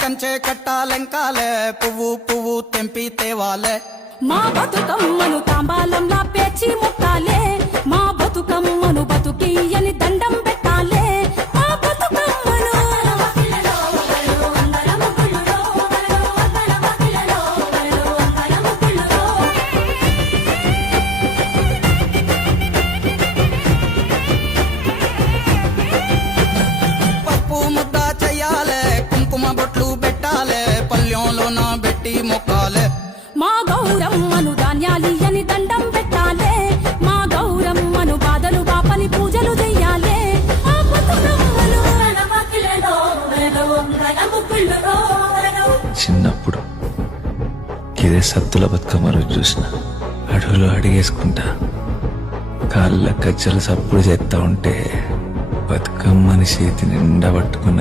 కంచె కట్టాలెంకాలే పువ్వు పువ్వు తెంపి తేవాలే మా బతుకమ్మను తాంబాలంలా పేచి ముట్టాలే మా బతుకమ్మను బతుకియ్యని దండం పెట్టాలే మా బతుకమ్మను పప్పు ముద్ద చెయ్యాలే కుంకుమ బొట్లు పెట్టాలే పల్లెంలోన పెట్టి మొక్కాలే మా గౌరమ్మను ధాన్యాలియ్యని దండం పెట్టాలే మా గౌరమ్మను బాధలు బాపని పూజలు చెయ్యాలే మా బతుకమ్మను చిన్నప్పుడు ఇదే సత్తుల బతుకమ్మ రోజు చూసిన అడుగులో అడిగేసుకుంటా కాళ్ళ కజ్జలు సప్పుడు చేస్తా ఉంటే బతుకమ్మని చేతి నిండా పట్టుకున్న